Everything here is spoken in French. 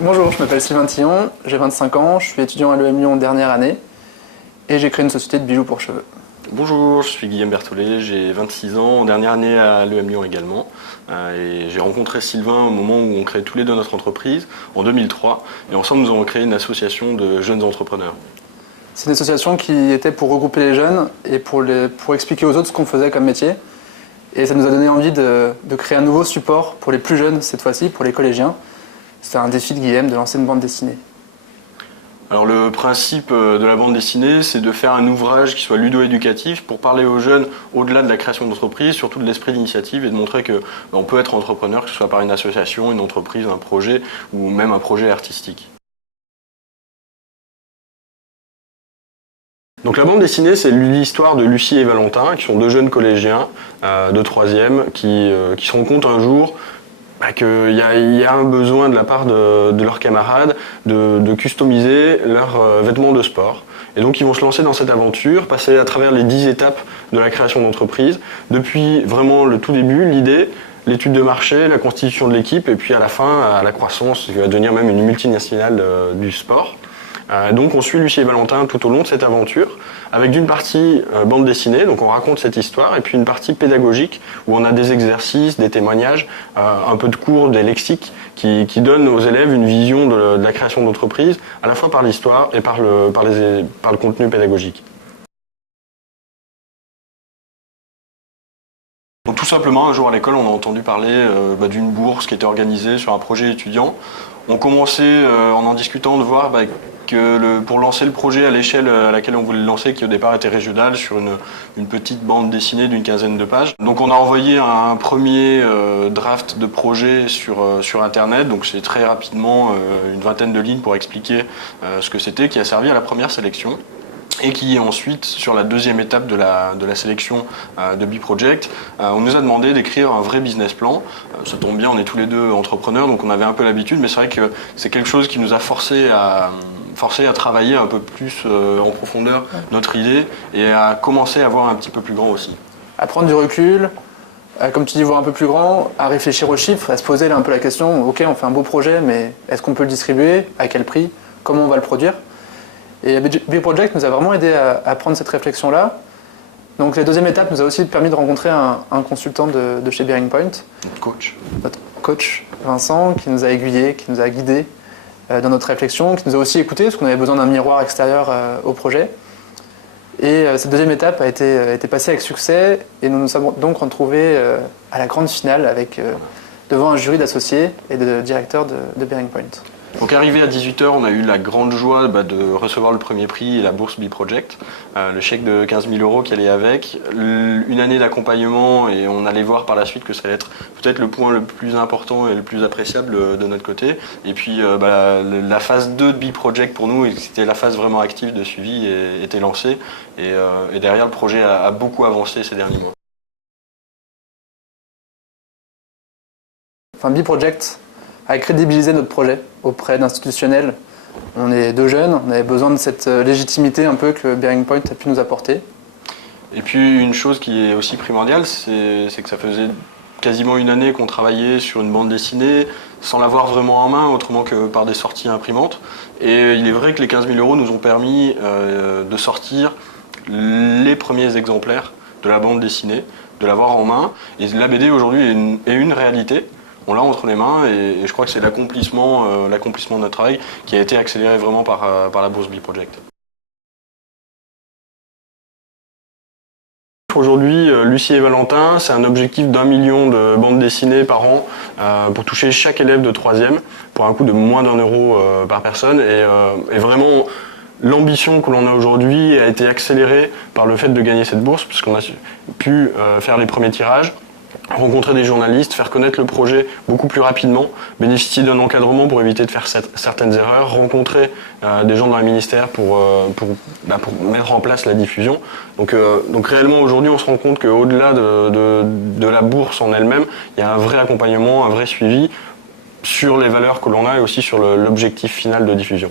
Bonjour, je m'appelle Sylvain Tillon, j'ai 25 ans, je suis étudiant à l'EM Lyon dernière année et j'ai créé une société de bijoux pour cheveux. Bonjour, je suis Guillaume Berthollet, j'ai 26 ans, en dernière année à l'EM Lyon également. Et j'ai rencontré Sylvain au moment où on crée tous les deux notre entreprise, en 2003. Et ensemble, nous avons créé une association de jeunes entrepreneurs. C'est une association qui était pour regrouper les jeunes et pour expliquer aux autres ce qu'on faisait comme métier. Et ça nous a donné envie de créer un nouveau support pour les plus jeunes, cette fois-ci, pour les collégiens. C'est un défi de Guillaume de lancer une bande dessinée. Alors le principe de la bande dessinée, c'est de faire un ouvrage qui soit ludo-éducatif pour parler aux jeunes au-delà de la création d'entreprise, surtout de l'esprit d'initiative et de montrer qu'on peut être entrepreneur, que ce soit par une association, une entreprise, un projet ou même un projet artistique. Donc la bande dessinée, c'est l'histoire de Lucie et Valentin, qui sont deux jeunes collégiens de 3e qui se rendent compte un jour qu'il y a un besoin de la part de leurs camarades de customiser leurs vêtements de sport. Et donc ils vont se lancer dans cette aventure, passer à travers les 10 étapes de la création d'entreprise, depuis vraiment le tout début, l'idée, l'étude de marché, la constitution de l'équipe, et puis à la fin, à la croissance, qui va devenir même une multinationale du sport. Donc on suit Lucie et Valentin tout au long de cette aventure, avec d'une partie bande dessinée, donc on raconte cette histoire, et puis une partie pédagogique, où on a des exercices, des témoignages, un peu de cours, des lexiques, qui donnent aux élèves une vision de la création d'entreprise, à la fois par l'histoire et par le contenu pédagogique. Donc tout simplement, un jour à l'école, on a entendu parler d'une bourse qui était organisée sur un projet étudiant. On commençait, en discutant, de voir que pour lancer le projet à l'échelle à laquelle on voulait le lancer, qui au départ était régionale, sur une petite bande dessinée d'une 15aine de pages. Donc on a envoyé un premier draft de projet sur Internet, donc c'est très rapidement une vingtaine de lignes pour expliquer ce que c'était, qui a servi à la première sélection. Et qui ensuite, sur la deuxième étape de la sélection de B-Project, on nous a demandé d'écrire un vrai business plan. Ça tombe bien, on est tous les deux entrepreneurs, donc on avait un peu l'habitude, mais c'est vrai que c'est quelque chose qui nous a forcé à travailler un peu plus en profondeur notre idée et à commencer à voir un petit peu plus grand aussi. À prendre du recul, comme tu dis, voir un peu plus grand, à réfléchir aux chiffres, à se poser là un peu la question, ok, on fait un beau projet, mais est-ce qu'on peut le distribuer? À quel prix? Comment on va le produire? Et B-Project nous a vraiment aidé à prendre cette réflexion-là. Donc la deuxième étape nous a aussi permis de rencontrer un consultant de chez Bearing Point. Notre coach Vincent, qui nous a aiguillés, qui nous a guidés dans notre réflexion, qui nous a aussi écoutés, parce qu'on avait besoin d'un miroir extérieur au projet. Et cette deuxième étape a été passée avec succès, et nous nous sommes donc retrouvés à la grande finale devant un jury d'associés et de directeurs de Bearing Point. Donc arrivé à 18 h, on a eu la grande joie de recevoir le premier prix et la bourse B-Project, le chèque de 15 000 € qui allait avec, une année d'accompagnement, et on allait voir par la suite que ça allait être peut-être le point le plus important et le plus appréciable de notre côté. Et puis la phase 2 de B-Project pour nous, c'était la phase vraiment active de suivi, était lancée, et derrière le projet a beaucoup avancé ces derniers mois. Enfin, B-Project a crédibilisé notre projet auprès d'institutionnels. On est deux jeunes, on avait besoin de cette légitimité un peu que Bearing Point a pu nous apporter. Et puis une chose qui est aussi primordiale, c'est que ça faisait quasiment une année qu'on travaillait sur une bande dessinée sans l'avoir vraiment en main, autrement que par des sorties imprimantes. Et il est vrai que les 15 000 € nous ont permis de sortir les premiers exemplaires de la bande dessinée, de l'avoir en main. Et la BD aujourd'hui est une réalité. On l'a entre les mains, et je crois que c'est l'accomplissement de notre travail qui a été accéléré vraiment par la bourse B-Project. Aujourd'hui, Lucie et Valentin, c'est un objectif d'1 million de bandes dessinées par an pour toucher chaque élève de 3e pour un coût de moins d'1 € par personne. Et vraiment, l'ambition que l'on a aujourd'hui a été accélérée par le fait de gagner cette bourse, puisqu'on a pu faire les premiers tirages, rencontrer des journalistes, faire connaître le projet beaucoup plus rapidement, bénéficier d'un encadrement pour éviter de faire certaines erreurs, rencontrer des gens dans le ministère pour mettre en place la diffusion. Donc réellement aujourd'hui on se rend compte qu'au-delà de la bourse en elle-même, il y a un vrai accompagnement, un vrai suivi sur les valeurs que l'on a et aussi sur l'objectif final de diffusion.